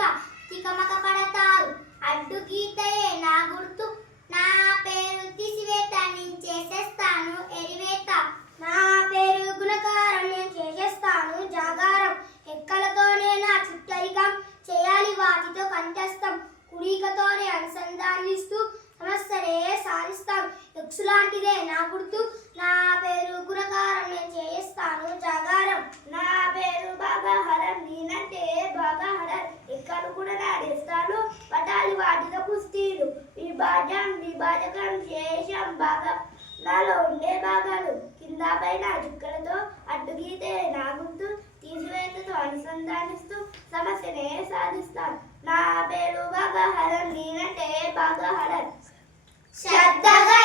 కూడా తికమక పడతారు. అడ్డు గీతయే నా గుర్తు, నా పేరు తీసివేత, నేను చేసేస్తాను ఎరివేత. నా పేరు గుణకారం, నేను చేసేస్తాను జాగారం. ఎక్కలతోనే నా చుట్టరికం, చేయాలి వాటితో కంఠస్థం. కుడికతోనే అనుసంధానిస్తూ సమస్యనే సాధిస్తాం. ఎక్సులాంటిదే నా గుర్తు, నా పేరు గుణకారం, నేను చేస్తాను జాగారం. నా పేరు బాగాహరం, నేనంటే బాగాహరం. ఎక్కలు కూడా నాడేస్తాను, పటాలి వాటితో కుస్తీలు. విభాజకం శేషం బాగా, నాలో ఉండే భాగాలు కింద పైన చుక్కలతో. అడ్డు గీతే నా గుర్తు, తీసివేతతో అనుసంధానిస్తూ సమస్యనే సాధిస్తాను. నా పేరు బాగాహరం, నేనంటే బాగాహరం. శ్రద్ధగా